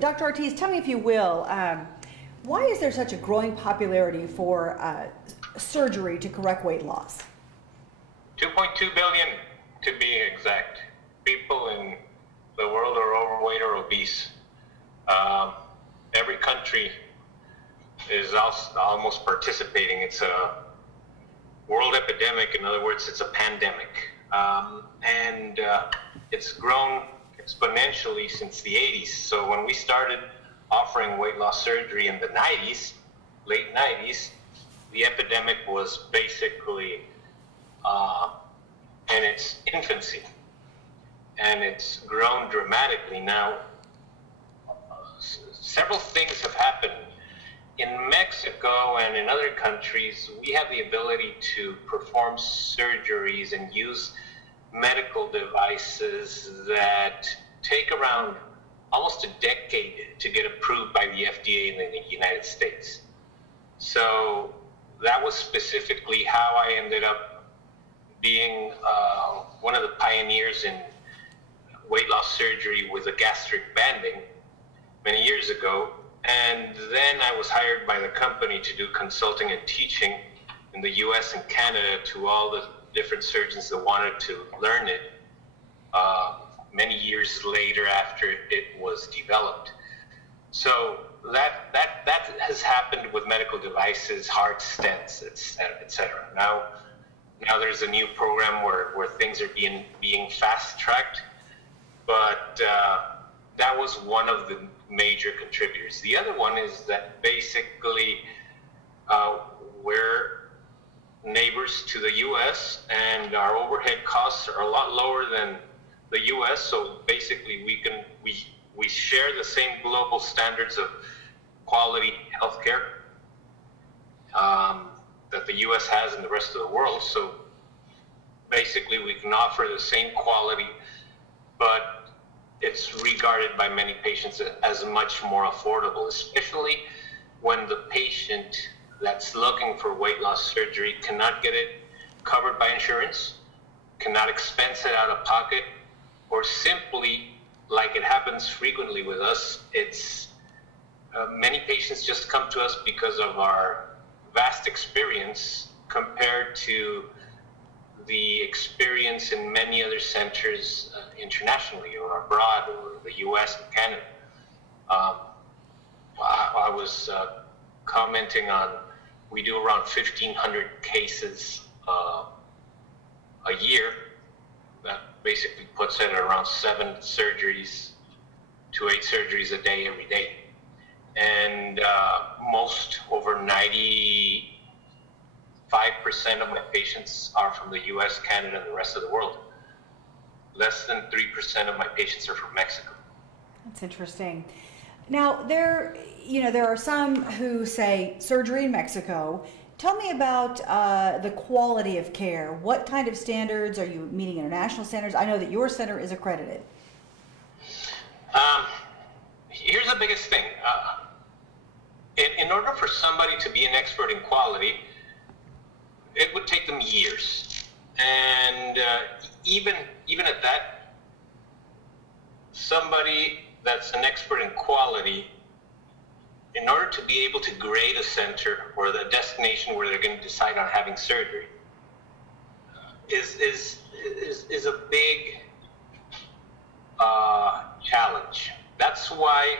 Dr. Ortiz, tell me if you will, why is there such a growing popularity for surgery to correct weight loss? 2.2 billion to be exact. People in the world are overweight or obese. Every country is almost participating. It's a world epidemic. In other words, it's a pandemic. And it's grown exponentially since the 80s. So when we started offering weight loss surgery in the 90s, late 90s, the epidemic was basically in its infancy. And it's grown dramatically. Now, several things have happened. In Mexico and in other countries, we have the ability to perform surgeries and use medical devices that take around almost a decade to get approved by the FDA in the United States. So that was specifically how I ended up being one of the pioneers in weight loss surgery with a gastric banding many years ago. And then I was hired by the company to do consulting and teaching in the US and Canada to all the different surgeons that wanted to learn it many years later after it was developed. So that has happened with medical devices, heart stents, et cetera. Now there's a new program where things are being fast-tracked, but that was one of the major contributors. The other one is that basically we're neighbors to the U.S. and our overhead costs are a lot lower than the U.S. So basically we share the same global standards of quality healthcare that the U.S. has in the rest of the world. So basically we can offer the same quality, but it's regarded by many patients as much more affordable, especially when the patient that's looking for weight loss surgery cannot get it covered by insurance, cannot expense it out of pocket, or simply, like it happens frequently with us, it's many patients just come to us because of our vast experience compared to the experience in many other centers internationally or abroad or the US and Canada. I was commenting on, we do around 1,500 cases a year. That basically puts it at around 7 surgeries to 8 surgeries a day every day. And most, over 95% of my patients are from the US, Canada, and the rest of the world. Less than 3% of my patients are from Mexico. That's interesting. Now, there are some who say surgery in Mexico. Tell me about the quality of care. What kind of standards? Are you meeting international standards? I know that your center is accredited. Here's the biggest thing. In order for somebody to be an expert in quality, it would take them years. And even at that, somebody that's an expert in quality, in order to be able to grade a center or the destination where they're going to decide on having surgery, is a big challenge. That's why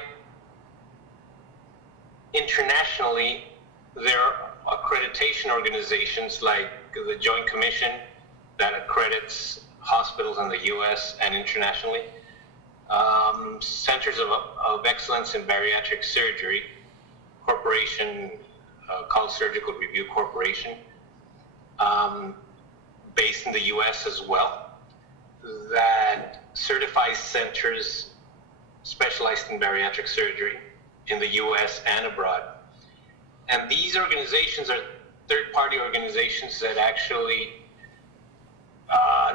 internationally there are accreditation organizations like the Joint Commission that accredits hospitals in the US and internationally, Centers of Excellence in Bariatric Surgery Corporation, called Surgical Review Corporation, based in the US as well, that certifies centers specialized in bariatric surgery in the US and abroad. And these organizations are third-party organizations that actually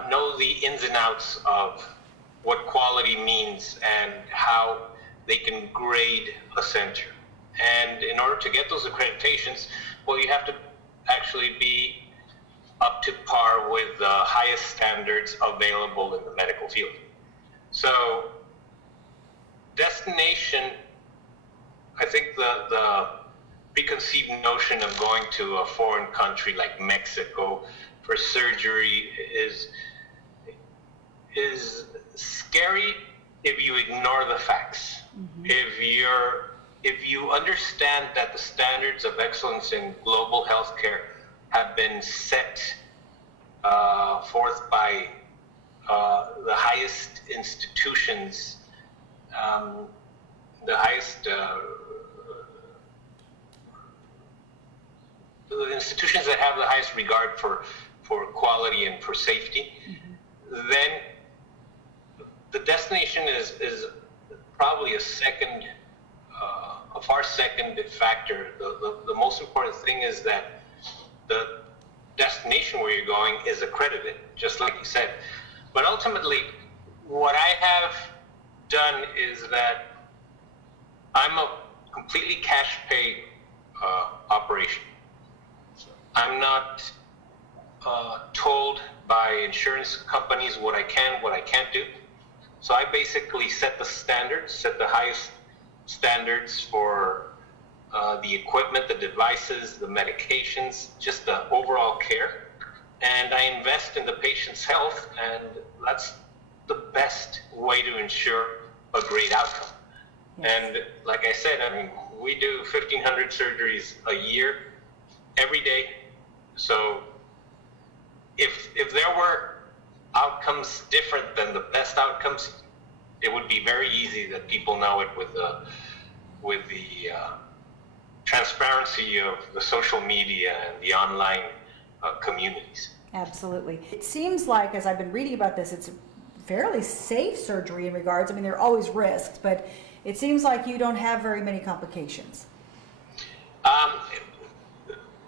know the ins and outs of what quality means and how they can grade a center. And in order to get those accreditations, well, you have to actually be up to par with the highest standards available in the medical field. So destination the preconceived notion of going to a foreign country like Mexico for surgery is scary if you ignore the facts. Mm-hmm. If you understand that the standards of excellence in global healthcare have been set forth by the highest institutions, the institutions that have the highest regard for quality and for safety, mm-hmm. then the destination is probably a far second factor. The most important thing is that the destination where you're going is accredited, just like you said. But ultimately, what I have done is that I'm a completely cash pay operation. I'm not told by insurance companies what I can, what I can't do. So I basically set the standards, set the highest standards for the equipment, the devices, the medications, just the overall care. And I invest in the patient's health, and that's the best way to ensure a great outcome. Yes. And like I said, I mean, we do 1,500 surgeries a year, every day. So if there were outcomes different than the best outcomes, it would be very easy that people know it with the transparency of the social media and the online communities. Absolutely. It seems like, as I've been reading about this, it's a fairly safe surgery in regards. I mean, there are always risks, but it seems like you don't have very many complications.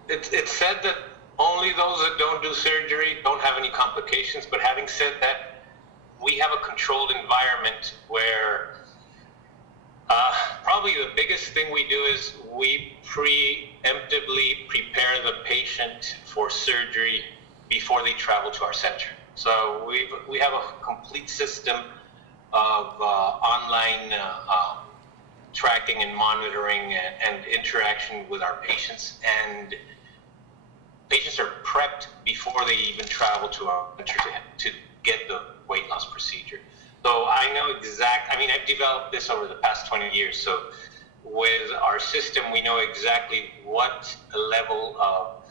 It's said that only those that don't do surgery don't have any complications, but having said that, we have a controlled environment where probably the biggest thing we do is we preemptively prepare the patient for surgery before they travel to our center. So we have a complete system of online tracking and monitoring and interaction with our patients, and patients are prepped before they even travel to our center to get the weight loss procedure. So I know I've developed this over the past 20 years. So with our system, we know exactly what level of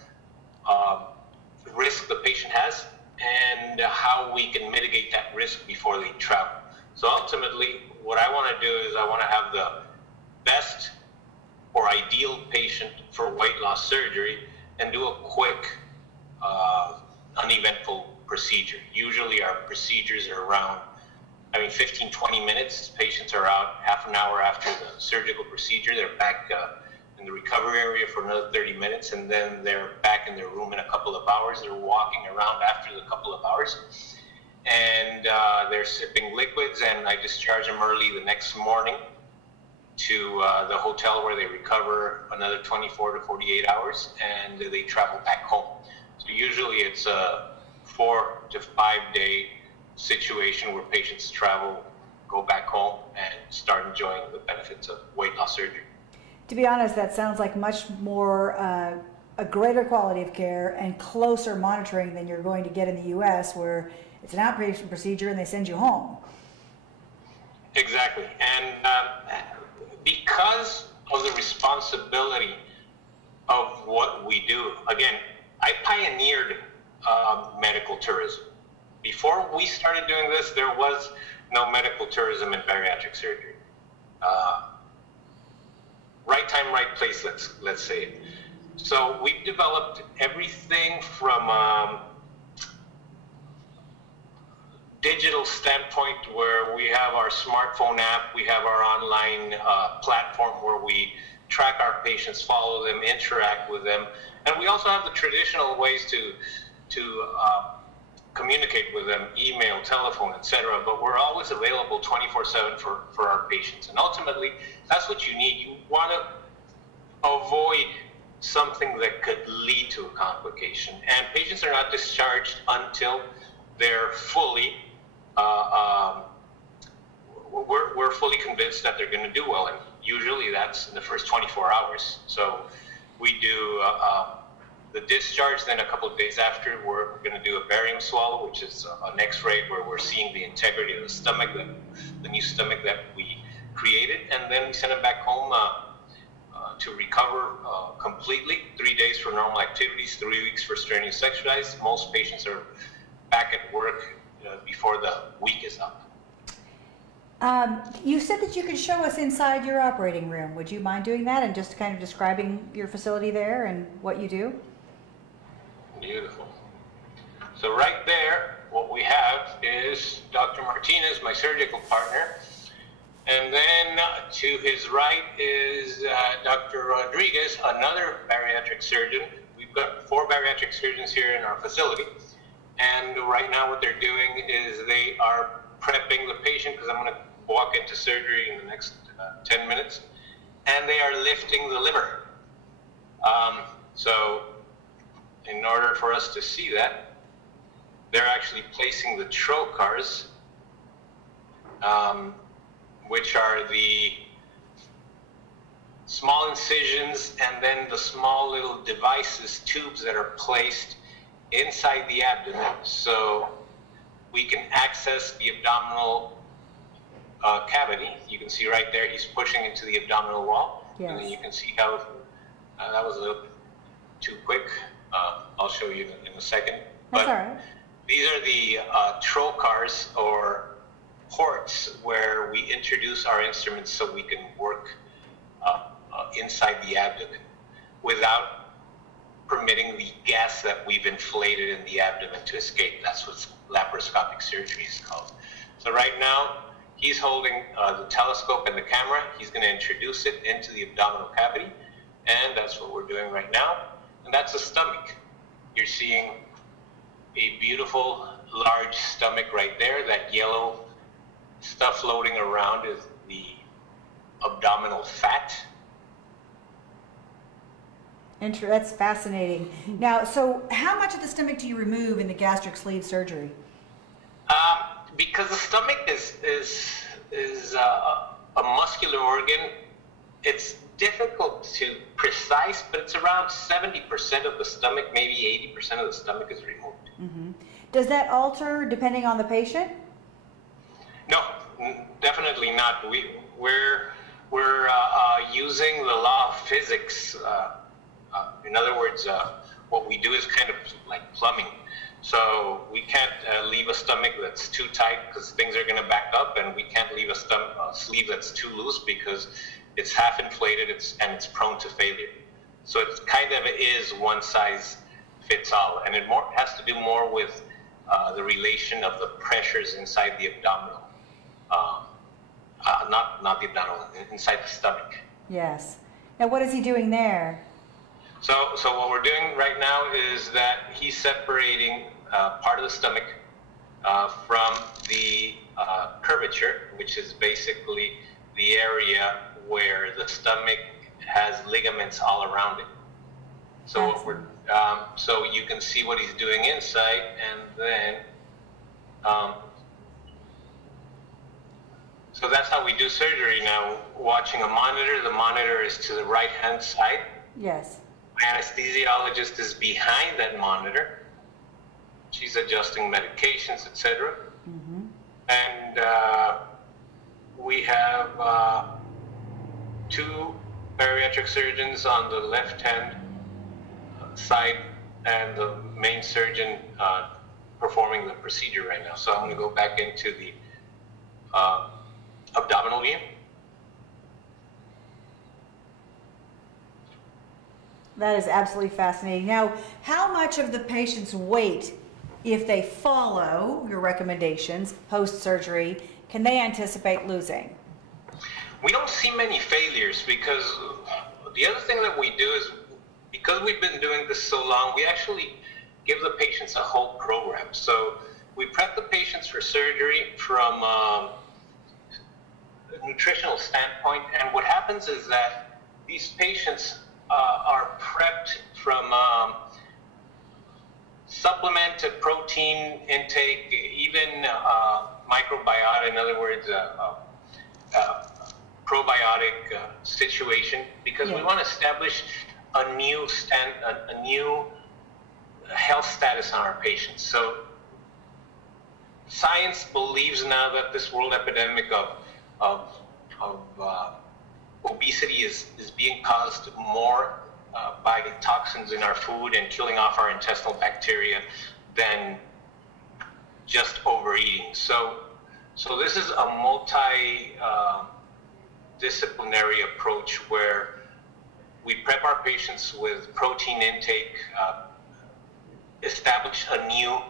risk the patient has and how we can mitigate that risk before they travel. So ultimately, what I want to do is I want to have the best or ideal patient for weight loss surgery and do a quick, uneventful procedure. Usually our procedures are around 15, 20 minutes. Patients are out half an hour after the surgical procedure. They're back in the recovery area for another 30 minutes, and then they're back in their room in a couple of hours. They're walking around after the couple of hours, and they're sipping liquids, and I discharge them early the next morning to the hotel where they recover another 24 to 48 hours, and they travel back home. So usually it's a 4 to 5 day situation where patients travel, go back home, and start enjoying the benefits of weight loss surgery. To be honest, that sounds like much more a greater quality of care and closer monitoring than you're going to get in the U.S., where it's an outpatient procedure and they send you home. Exactly. And because of the responsibility of what we do, again, I pioneered medical tourism. Before we started doing this, there was no medical tourism in bariatric surgery. Right time, right place, let's say it. So we've developed everything from digital standpoint, where we have our smartphone app, we have our online platform where we track our patients, follow them, interact with them, and we also have the traditional ways to communicate with them, email, telephone, etc. But we're always available 24/7 for our patients. And ultimately, that's what you need. You want to avoid something that could lead to a complication. And patients are not discharged until they're fully, we're fully convinced that they're going to do well. And usually that's in the first 24 hours. So we do the discharge, then a couple of days after, we're going to do a barium swallow, which is an x-ray where we're seeing the integrity of the stomach, the new stomach that we created, and then we send them back home to recover completely. 3 days for normal activities, 3 weeks for strenuous exercise. Most patients are back at work before the week is up. You said that you could show us inside your operating room. Would you mind doing that and just kind of describing your facility there and what you do? Beautiful. So right there, what we have is Dr. Martinez, my surgical partner. And then to his right is Dr. Rodriguez, another bariatric surgeon. We've got 4 bariatric surgeons here in our facility. And right now what they're doing is they are prepping the patient, because I'm going to walk into surgery in the next 10 minutes. And they are lifting the liver. So in order for us to see that, they're actually placing the trocars, which are the small incisions and then the small little devices, tubes that are placed inside the abdomen, so we can access the abdominal cavity. You can see right there, he's pushing into the abdominal wall. Yes. And then you can see how that was a little too quick. I'll show you in a second. That's all right. These are the trocars, or ports, where we introduce our instruments so we can work inside the abdomen without permitting the gas that we've inflated in the abdomen to escape. That's what laparoscopic surgery is called. So right now, he's holding the telescope and the camera. He's going to introduce it into the abdominal cavity, and that's what we're doing right now. And that's the stomach. You're seeing a beautiful, large stomach right there. That yellow stuff floating around is the abdominal fat. That's fascinating. Now, so how much of the stomach do you remove in the gastric sleeve surgery? Because the stomach is a muscular organ, it's difficult to precise, but it's around 70% of the stomach, maybe 80% of the stomach is removed. Mm-hmm. Does that alter depending on the patient? No, definitely not. We're using the law of physics. In other words, what we do is kind of like plumbing. So we can't leave a stomach that's too tight because things are going to back up, and we can't leave a sleeve that's too loose because it's half inflated and it's prone to failure. So it kind of is one size fits all, and it has to do more with the relation of the pressures inside the abdominal, not the abdominal, inside the stomach. Yes. Now, what is he doing there? So what we're doing right now is that he's separating part of the stomach from the curvature, which is basically the area where the stomach has ligaments all around it. So what we're so you can see what he's doing inside, and then so that's how we do surgery now. Watching a monitor. The monitor is to the right-hand side. Yes. My anesthesiologist is behind that monitor. She's adjusting medications, etc. Mm-hmm. And we have 2 bariatric surgeons on the left-hand side and the main surgeon performing the procedure right now. So I'm going to go back into the abdominal view. That is absolutely fascinating. Now, how much of the patient's weight, if they follow your recommendations post-surgery, can they anticipate losing? We don't see many failures, because the other thing that we do is, because we've been doing this so long, we actually give the patients a whole program. So we prep the patients for surgery from a nutritional standpoint, and what happens is that these patients are prepped from supplemented protein intake, even microbiota, in other words, probiotic situation because we want to establish a new health status on our patients. So science believes now that this world epidemic of obesity is being caused more by toxins in our food and killing off our intestinal bacteria than just overeating. So this is a multi-disciplinary approach where we prep our patients with protein intake, establish a new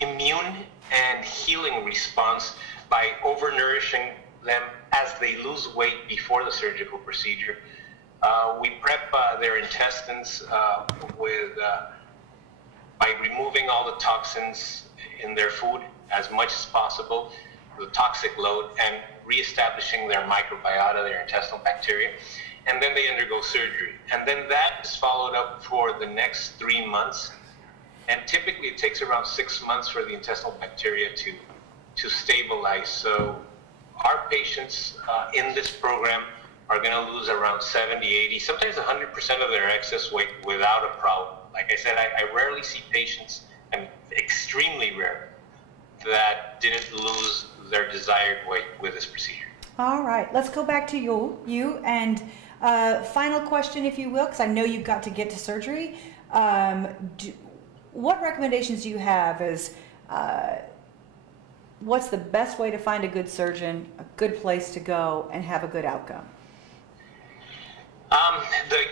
immune and healing response by overnourishing them as they lose weight before the surgical procedure. We prep their intestines by removing all the toxins in their food as much as possible, the toxic load, and reestablishing their microbiota, their intestinal bacteria. And then they undergo surgery. And then that is followed up for the next 3 months. And typically it takes around 6 months for the intestinal bacteria to stabilize. So our patients in this program are going to lose around 70, 80, sometimes 100% of their excess weight without a problem. Like I said, I rarely see patients, and extremely rare, that didn't lose their desired weight with this procedure. All right, let's go back to you and final question, if you will, because I know you've got to get to surgery. What recommendations do you have as what's the best way to find a good surgeon, a good place to go, and have a good outcome?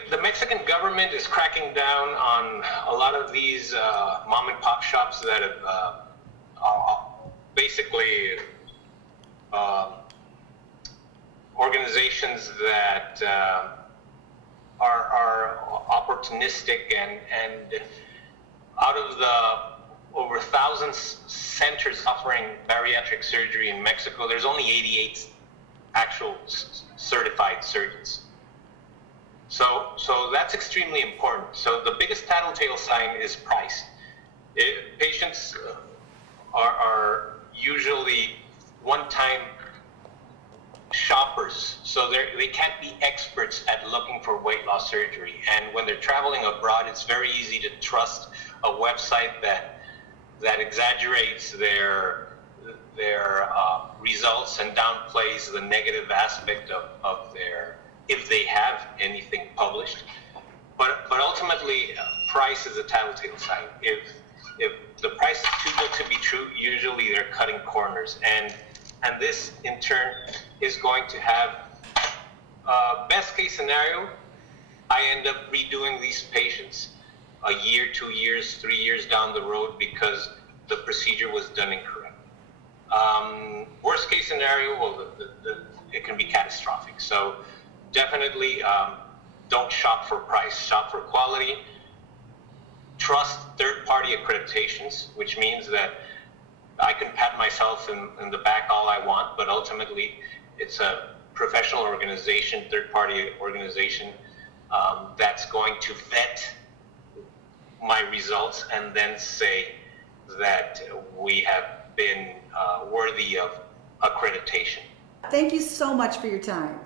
The Mexican government is cracking down on a lot of these mom and pop shops that have basically organizations that are opportunistic, and out of the over 1,000 centers offering bariatric surgery in Mexico, there's only 88 actual certified surgeons. So that's extremely important. So the biggest tattletale sign is price. Patients are usually one-time shoppers, so they can't be experts at looking for weight loss surgery. And when they're traveling abroad, it's very easy to trust a website that exaggerates their results and downplays the negative aspect of their, if they have anything published. But ultimately, price is a tattletale sign. If the price is too good to be true, usually they're cutting corners. And this, in turn, is going to have, best case scenario, I end up redoing these patients a year, 2 years, 3 years down the road because the procedure was done incorrect. Worst case scenario, well, it can be catastrophic. So definitely don't shop for price, shop for quality. Trust third-party accreditations, which means that I can pat myself in the back all I want, but ultimately it's a professional organization, third-party organization that's going to vet my results and then say that we have been worthy of accreditation. Thank you so much for your time.